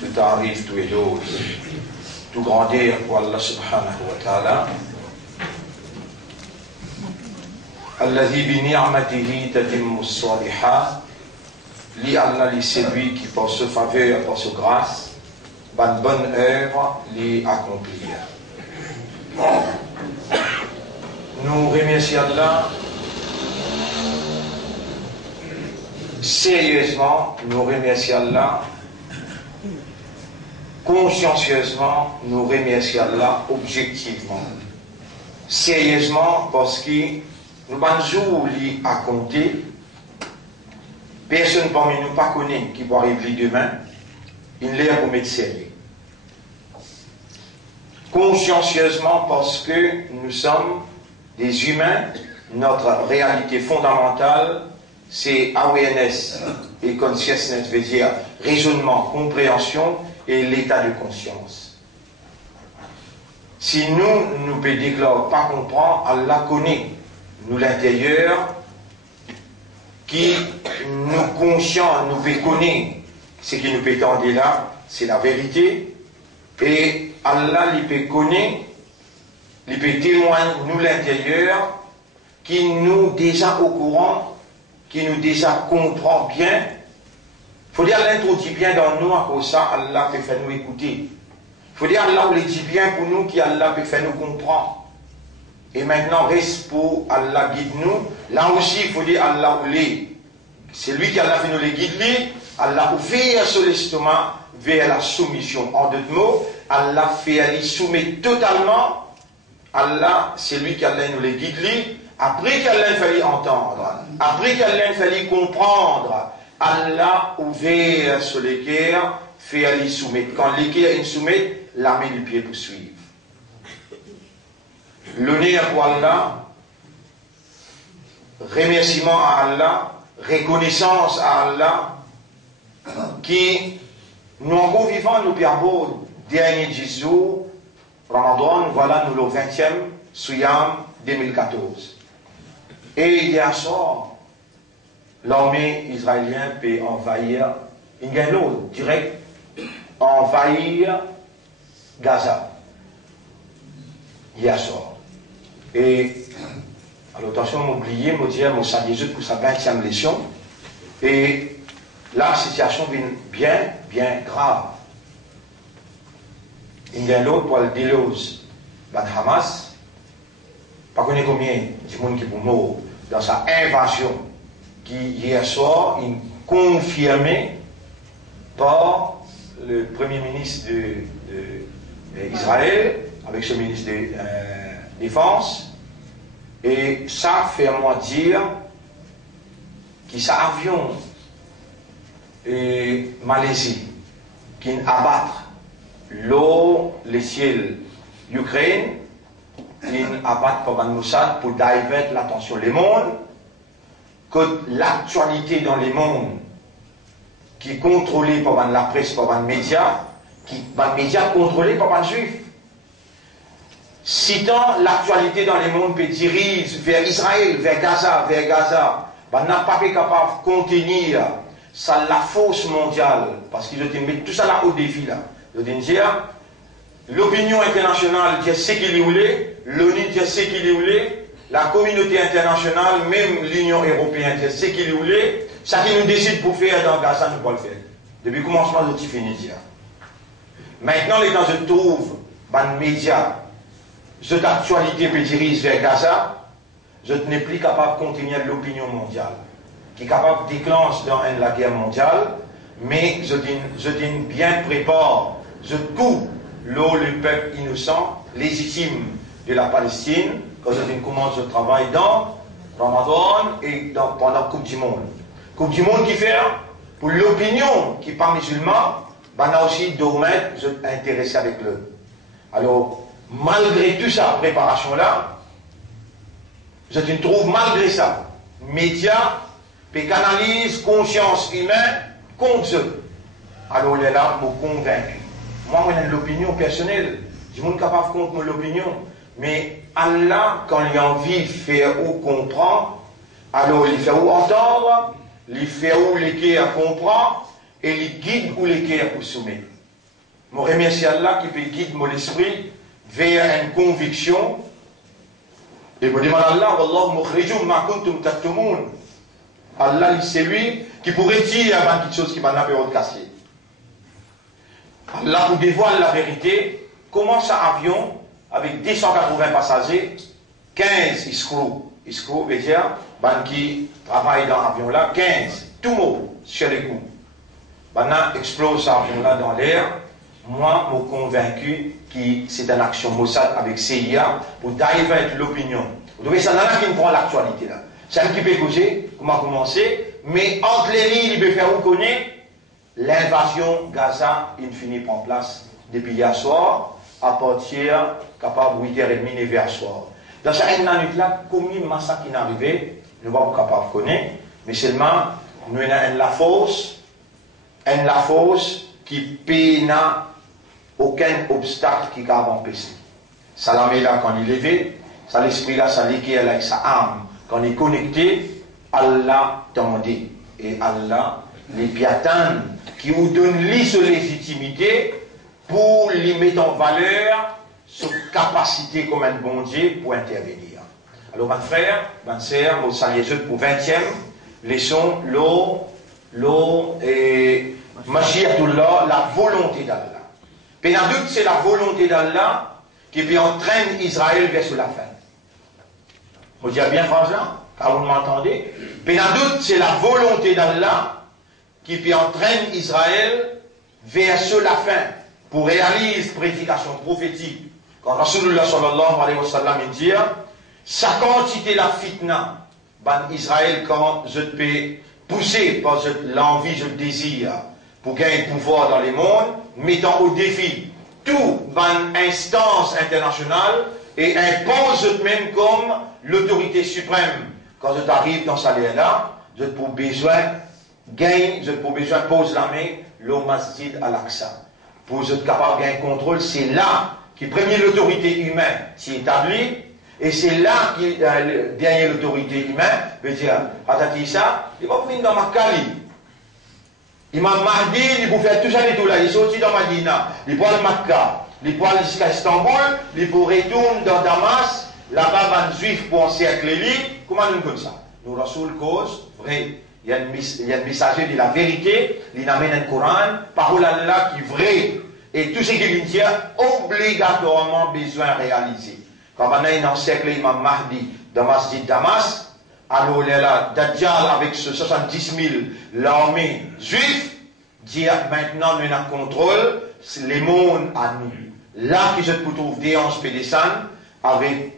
tout arrive, tout est dose, tout grandir pour Allah subhanahu wa ta'ala. Alladhi bi ni'matihi tatimmu as-salihat. Li Allah li séduit qui par ce faveur, par ce grâce, ban bonne œuvre li accomplir. Nous remercions Allah sérieusement, nous remercions Allah consciencieusement, nous remercions Allah objectivement. Sérieusement, parce que nous avons li à compter. Personne parmi nous pas connaît qui va arriver demain. Il l'air pour mettre sérieux. Consciencieusement, parce que nous sommes des humains, notre réalité fondamentale, c'est awareness et consciousness, veut dire raisonnement, compréhension et l'état de conscience. Si nous ne pouvons pas comprendre, Allah connaît nous l'intérieur, qui nous conscient, nous peut connaître ce qui nous peut tendre là, c'est la vérité, et Allah il peut connaître, il peut témoigner nous l'intérieur, qui nous déjà au courant, qui nous déjà comprend bien. Il faut dire l'introduit bien dans nous, à cause de ça, Allah peut faire nous écouter. Il faut dire Allah il dit bien pour nous, qui Allah peut faire nous comprendre. Et maintenant, reste pour Allah guide nous. Là aussi, il faut dire Allah ou les. C'est lui qui Allah fait nous les guider. Allah ouvert sur l'estomac vers la soumission. En d'autres mots, Allah fait aller soumettre totalement. Allah, c'est lui qui Allah nous les guider. Après qu'Allah fallait entendre, après qu'Allah fallait comprendre, Allah ouvert sur les cœurs, fait aller soumettre. Quand les cœurs soumettent, la main du pied pour suivre. L'honneur pour Allah, remerciement à Allah, reconnaissance à Allah, qui nous encore vivants, nous perdons dernier 10 jours, Ramadan, voilà nous le 20e, Souyam 2014. Et hier soir, l'armée israélienne peut envahir, direct, envahir Gaza. Hier soir. Et, alors attention, m'oublier, me dire, me saluer pour sa 20e leçon. Et la situation est bien, bien grave. Il y a l'autre pour le délose de Hamas. Pas connaître combien de monde qui est mort dans sa invasion qui, hier soir, est confirmée par le Premier ministre d'Israël, avec ce ministre de Défense, et ça fait moi dire que ça avion et Malaisie qui abattent l'eau, les ciels Ukraine, qui abattent par Mossad pour divertir l'attention des mondes, que l'actualité dans les mondes qui est contrôlée par la presse, par les médias, qui les médias contrôlés par les juifs. Si tant l'actualité dans les mondes peut diriger vers Israël, vers Gaza, on n'a pas été capable de contenir ça, la force mondiale, parce qu'ils ont mis tout ça là au défi là. Ils ont dit, l'opinion internationale dit ce qu'il voulait, l'ONU dit ce qu'il voulait, la communauté internationale, même l'Union européenne dit ce qu'il voulait, ça qui nous décide pour faire dans Gaza, nous ne pouvons pas le faire. Depuis le commencement de Tifinisia. Maintenant, les gens se trouvent dans les médias. Cette actualité peut diriger vers Gaza, je n'ai plus capable de contenir l'opinion mondiale, qui est capable de déclencher dans la guerre mondiale, mais je dis bien prépare, je coupe l'eau, le peuple innocent, légitime de la Palestine, quand je commence le travail dans Ramadan et pendant la Coupe du Monde. Coupe du Monde qui fait, pour l'opinion qui n'est pas musulmane, on a aussi domaine, je suis intéressé avec eux. Alors, malgré tout ça, préparation-là, je trouve malgré ça, médias, qui canalisent conscience humaine contre eux. Alors, il est là pour convaincre. Moi, j'ai l'opinion personnelle, je suis capable de contre l'opinion, mais Allah, quand il a envie de faire ou comprendre, alors il fait ou entendre, il fait ou les cœurs comprendre, et il guide ou les cœurs pour soumettre. Je remercie Allah qui peut guider mon esprit vers une conviction. Et je demande à Allah, Wallahu mukhrijum ma kuntum taktumun. Allah, c'est lui qui pourrait dire avant quelque chose qui m'a pas de casser. Allah vous dévoile la vérité. Comment ça avion avec 280 passagers, 15 escrocs. Escrocs veut dire qui travaillent dans l'avion là, 15, tout mot sur les coups. Maintenant, explose l'avion là dans l'air. Moi, je suis convaincu que c'est une action Mossad avec CIA pour divertir l'opinion. Vous devez ça, qui me prend l'actualité là. C'est un petit peu causé, comment commencer, mais entre les lignes, il peut faire reconnaître l'invasion Gaza, il finit par place depuis hier soir, à partir capable 8h30 et vers soir. Dans cette minute là, combien de massacres qui sont arrivés, nous ne sommes pas capables de connaître, mais seulement, nous avons la force qui peine aucun obstacle qui a empêché. Ça la met là quand il est levé, ça l'esprit là, ça l'équerre avec sa âme. Quand il est connecté, Allah tendait. Et Allah les piatane qui vous donne sa légitimité pour lui mettre en valeur sa capacité comme un bon Dieu pour intervenir. Alors, mon frère, ma sœur, mon salut pour 20e, laissons l'eau et Mashiatullah, la volonté d'Allah. Pénadoute, c'est la volonté d'Allah qui puis entraîne Israël vers la fin. Vous dites bien, Franchement, car vous m'entendez. Pénadoute, c'est la volonté d'Allah qui puis entraîne Israël vers la fin pour réaliser prédication prophétique. Quand Rasulullah sallallahu alayhi wa sallam dit, sa quantité la fitna, ban Israël, quand je peux pousser par l'envie, je le désire, pour gagner pouvoir dans les mondes, mettant au défi toute une instance internationale et impose même comme l'autorité suprême. Quand je t'arrive dans ce lieu-là, je pour besoin gagne, je pour besoin pose la main, le Masjid al-Aqsa. Pour être capable de gagner contrôle, c'est là qui premier l'autorité humaine s'y établit, et c'est là qui derrière l'autorité humaine veut dire, Hazrat ça, il va venir dans Makkali. Imam Mahdi, il peut faire tout ça et tout là. Il sortit dans Madina, il peut aller à Makkah, il peut aller jusqu'à Istanbul, il peut retourner dans Damas, là-bas, un juif pour encercler lui. Comment nous comme ça? Nous, Rasoul cause, vrai. Il y a un messager de la vérité, il amène un Coran, parole Allah qui est vrai. Et tout ce qu'il dit, obligatoirement besoin de réaliser. Quand on a un encercle Imam Mahdi dans Masjid Damas, alors là, Dajjal avec ce 70 000 l'armée juive, dit maintenant nous avons contrôle, les mondes à nous. Là qui se trouve des anges pédesans, avec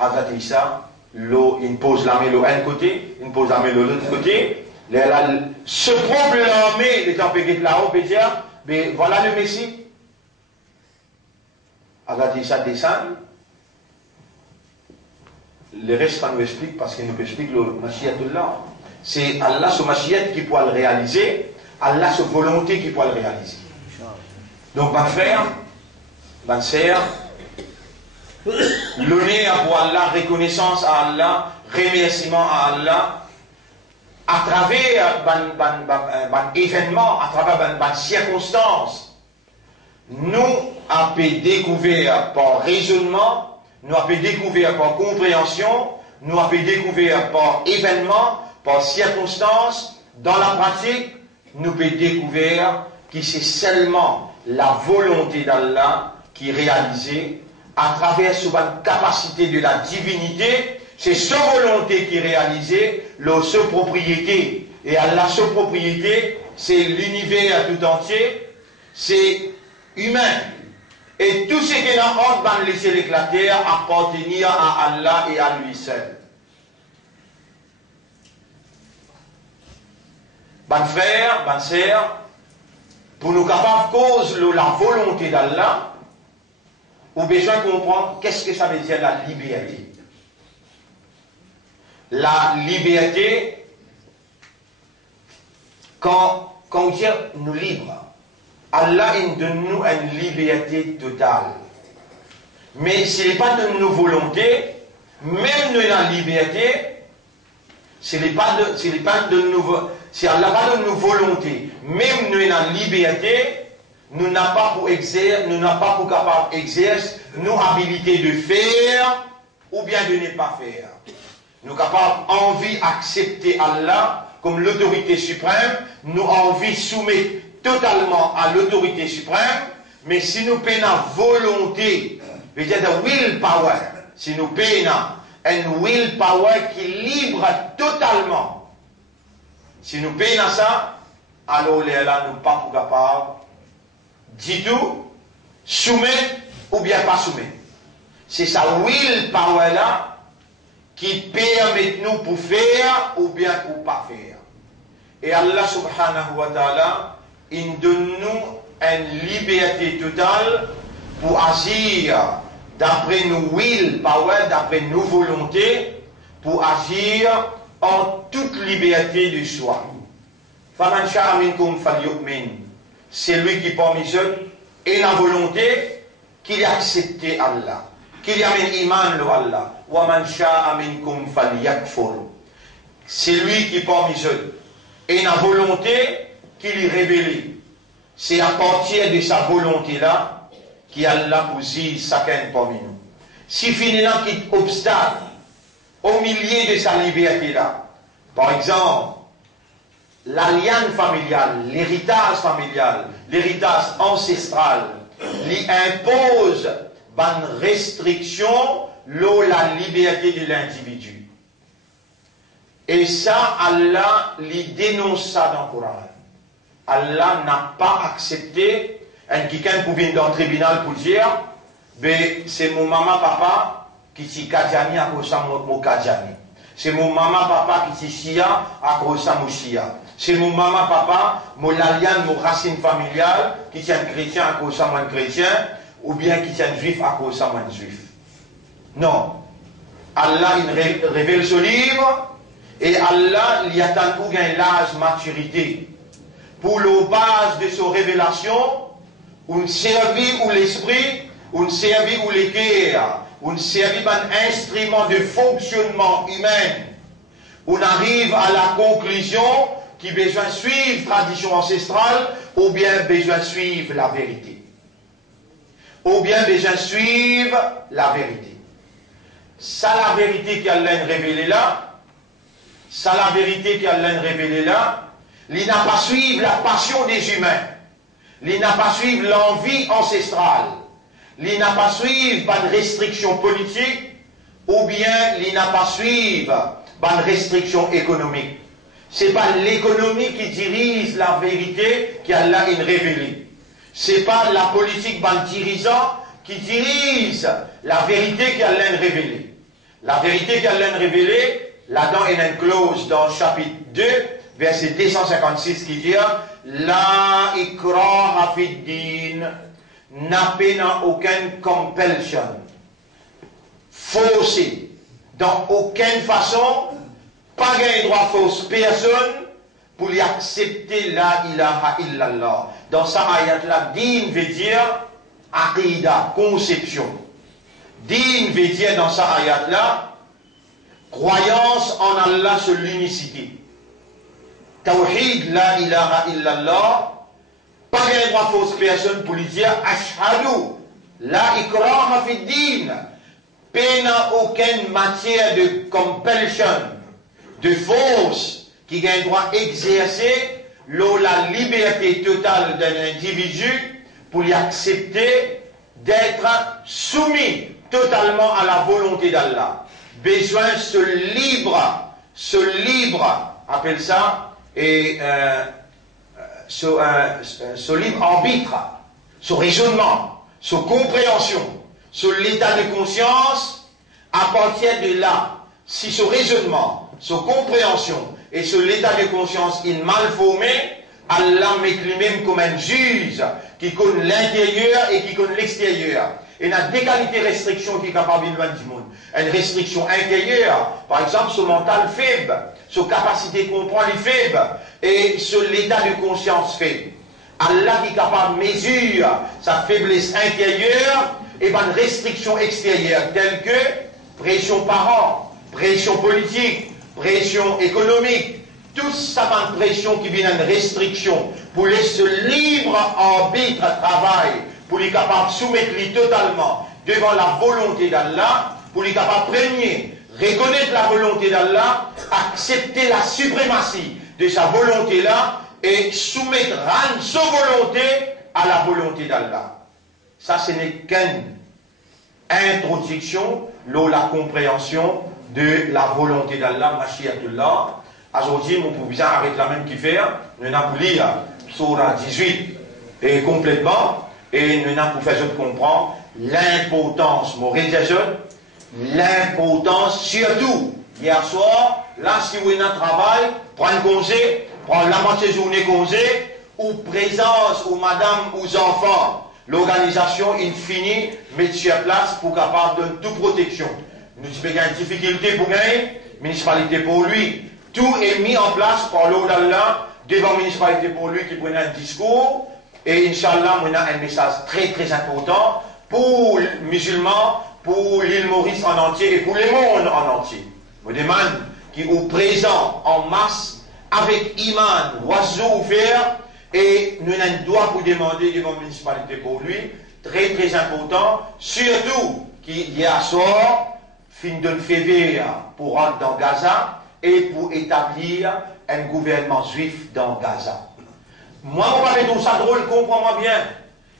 Hazrat Issa, l'eau, il pose l'armée de l'un côté, il pose l'armée de l'autre côté. Là, ce propre l'armée, les temps pégués là-haut, peut dire, mais voilà le Messie. Hazrat Issa descend. Le reste, ça nous explique parce qu'il nous explique le Mashiatullah. C'est Allah, ce Mashiat, qui peut le réaliser. Allah, ce volonté qui peut le réaliser. Donc, ma frère, ma sœur, l'honneur pour Allah, reconnaissance à Allah, remerciement à Allah, à travers un événement, à travers une circonstance, nous avons découvert par raisonnement, nous avons découvert par compréhension, nous avons découvert par événement, par circonstance, dans la pratique, nous avons découvert que c'est seulement la volonté d'Allah qui est réalisée à travers cette capacité de la divinité, c'est sa volonté qui est réalisée, sa propriété. Et Allah, sa propriété, c'est l'univers tout entier, c'est humain. Et tout ce qui est en ordre va laisser l'éclater, appartenir à Allah et à lui seul. Bon frère, bonne sœur, pour nous capables cause la volonté d'Allah, nous avons besoin de comprendre qu'est-ce que ça veut dire la liberté. La liberté, quand on dit nous libres, Allah donne nous une liberté totale. Mais ce n'est pas de nos volontés, même nous la liberté, ce n'est pas de nos, si Allah pas de nos volontés, même nous la liberté, nous n'a pas pour exercer, nous n'a pas pour capable d'exercer nos habilités de faire ou bien de ne pas faire. Nous capables envie accepter Allah comme l'autorité suprême, nous envie soumettre totalement à l'autorité suprême, mais si nous payons volonté, c'est-à-dire willpower, si nous payons une willpower qui libre totalement, si nous payons ça, alors là, nous ne sommes pas capables du tout soumettre ou bien pas soumettre. C'est sa willpower là qui permet nous pour faire ou bien pour pas faire. Et Allah subhanahu wa ta'ala, il donne nous une liberté totale pour agir d'après nos willpower, d'après nos volontés, pour agir en toute liberté de soi. Faman sha'a minkum falyu'min. C'est lui qui parmi eux et la volonté qu'il a accepté Allah, qu'il y a un iman le Allah. Wa man sha'a minkum falyakfur. C'est lui qui parmi eux et la volonté qu'il y révèle. C'est à partir de sa volonté là qu'Allah vous dit chacun parmi nous. Si finalement qu'il y a obstacle au milieu de sa liberté là, par exemple, l'alliance familiale, l'héritage familial, l'héritage ancestral, lui impose une restriction la liberté de l'individu. Et ça, Allah lui dénonce ça dans le Coran. Allah n'a pas accepté quelqu'un pour venir dans le tribunal pour dire c'est mon maman papa qui s'y kadjani à cause de mon kadjani. C'est mon maman papa qui s'y chia à cause de mon chia. C'est mon maman papa, mon alliance, mon racine familiale qui tient chrétien à cause de mon chrétien ou bien qui tient juif à cause de mon juif. Non. Allah il révèle ce livre et Allah il attend pour gagner l'âge maturité. Pour la base de sa révélation, on servit ou l'esprit, on servit ou le cœur, on servit un instrument de fonctionnement humain. On arrive à la conclusion qui besoin suivre la tradition ancestrale ou bien besoin suivre la vérité. Ou bien besoin suivre la vérité. Ça la vérité qu'Allah révélé là, ça la vérité qu'Allah révélé là, il n'a pas suivi la passion des humains. Il n'a pas suivi l'envie ancestrale. Il n'a pas suivi une restriction politique ou bien il n'a pas suivi une restriction économique. Ce n'est pas l'économie qui dirige la vérité qu'Allah a révélée. Ce n'est pas la politique d'un dirigeant qui dirige la vérité qu'Allah a révélée. La vérité qu'Allah a révélée, là-dedans il y a une clause dans le chapitre 2, verset 256 qui dit La ikraha fid din, n'a aucune compulsion, forcé, dans aucune façon, pas un droit force personne pour y accepter la ilaha illallah. Dans sa ayat là, din veut dire aqidah, conception. Din veut dire dans sa ayat là, croyance en Allah sur l'unicité. Tawhid, la ilaha illallah, pas un droit fausse personne pour lui dire ashhadu, la ikraha fi din, n'a aucune matière de compulsion, de force, qui a un droit exercer la liberté totale d'un individu pour lui accepter d'être soumis totalement à la volonté d'Allah. Besoin se libre, appelle ça, et ce libre arbitre, ce raisonnement, ce compréhension, ce l'état de conscience, à partir de là, si ce raisonnement, ce compréhension et ce l'état de conscience est mal formé, Allah met lui-même comme un juge qui connaît l'intérieur et qui connaît l'extérieur. Et il y a des qualités de restriction qui sont capables de du monde. Une restriction intérieure, par exemple, ce mental faible, sa capacité de comprendre les faibles, et sur l'état de conscience faible. Allah qui est capable de mesurer sa faiblesse intérieure et une restriction extérieure, telle que pression parents, pression politique, pression économique, toute sa pression qui vient d'une restriction, pour laisser libre arbitre travail, pour les capables de soumettre totalement devant la volonté d'Allah, pour les capables de premier, reconnaître la volonté d'Allah, accepter la suprématie de sa volonté-là et soumettre sa volonté à la volonté d'Allah. Ça, ce n'est qu'une introduction, la compréhension de la volonté d'Allah, Mashiatullah. Aujourd'hui, mon proviseur arrête la même qui fait, nous n'avons pas lire Surah 18 et complètement, et nous n'avons pas fait comprendre l'importance, mon l'importance surtout, hier soir, là, si vous avez un travail, prendre congé, prendre la moitié journée congé, ou présence, ou madame, ou enfants, l'organisation, il finit, mettre sur place pour capable de toute protection. Nous avons une difficulté pour gagner, municipalité pour lui. Tout est mis en place par l'eau d'Allah, devant la municipalité pour lui qui prenait un discours. Et Inch'Allah, on a un message très très important pour les musulmans, pour l'île Maurice en entier et pour le monde en entier. Je demande qui est présent en masse, avec iman, oiseau ouvert, et nous avons un droit pour demander devant la municipalité pour lui, très très important, surtout qu'il y a soir, fin de février, pour rentrer dans Gaza et pour établir un gouvernement juif dans Gaza. Moi, on va tout ça drôle, comprends-moi bien.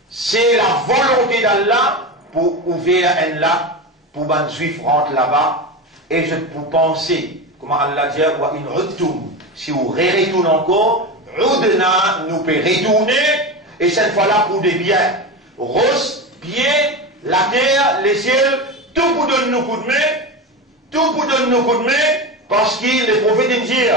C'est la volonté d'Allah pour ouvrir un lac, pour que les juifs rentrent là-bas, et je peux penser, comment Allah dit, si vous retournez encore, nous pouvons retourner, et cette fois-là pour des biens. Rose, pieds, la terre, les ciels, tout pour donner nos coups de main, tout pour donner nos coups de main, parce qu'il les prophètes disent,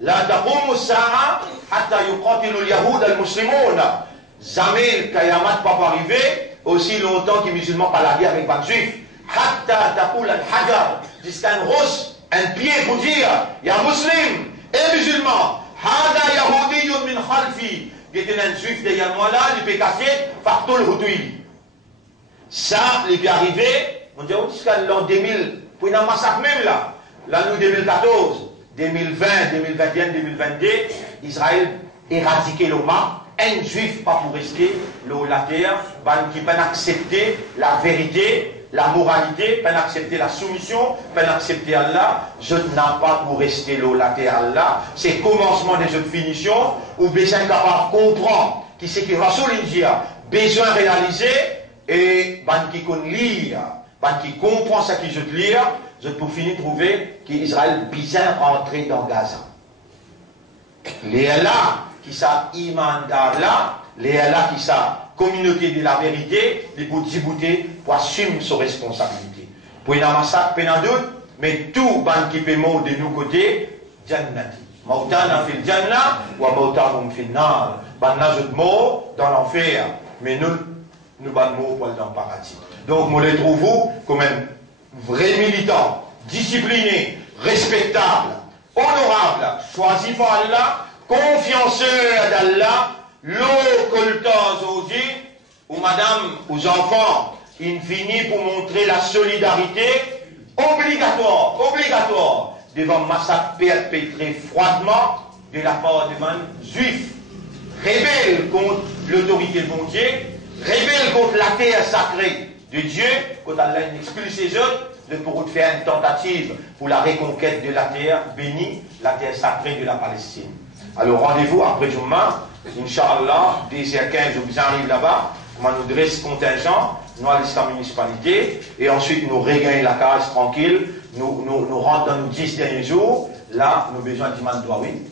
la taqum sa'a hatta yuqatilu al-yahud al-muslimun. Jamais le Kayamat pas arriver aussi longtemps que les musulmans pas la guerre avec les juifs. Hatta taqul al-hajar, jusqu'à une roche, un pied pour dire, il y a musulman et musulman. Hada yahoudiyun min khalfi. Il y a un juif derrière moi là, il peut casser, fartul hudui. Ça, il peut arriver, on dit, jusqu'à l'an 2000, pour une massacre même là, l'année 2014, 2020, 2021, 2022, Israël éradiqué l'Oma. Un juif pas pour rester la terre, qui peut accepter la vérité, la moralité, peut accepter la soumission, peut accepter Allah. Je n'ai pas pour rester la terre Allah. C'est commencement des autres finitions, ou besoin capable de comprendre qui c'est qui Rasoul India, besoin réaliser, et qui connaît lire, qui comprend ce qui je te lire, je peux finir trouver qu'Israël bizarre rentrer dans Gaza. Les là qui sa iman d'Allah, les là qui sa communauté de la vérité, les pour djibouter, pour assumer ses responsabilités. Pour une massacre, pas doute, mais tout ban qui peut mort de nos côtés, Jannati. Mautana fil Jannah, ou Mautanum fil Nar. Ban n'a mort dans l'enfer, mais nous ban mort dans le paradis. Donc, moi, les trouve vous comme un vrai militant, discipliné, respectable, honorable, choisi par Allah, confianceur d'Allah, l'eau coltose aux yeux, ou madame, aux enfants, il finit pour montrer la solidarité obligatoire, devant le massacre perpétré froidement de la part des juifs, rebelles contre l'autorité de mon Dieu, rebelles contre la terre sacrée de Dieu, quand Allah expulse les autres, de pour faire une tentative pour la reconquête de la terre bénie, la terre sacrée de la Palestine. Alors rendez-vous après Jumma, Inch'Allah, 10h15, vous arrivez là-bas, on nous dresse contingent, nous allons à la municipalité, et ensuite nous regagnons la case tranquille, nous rentrons dans nos 10 derniers jours, là, nous avons besoin de demander, oui.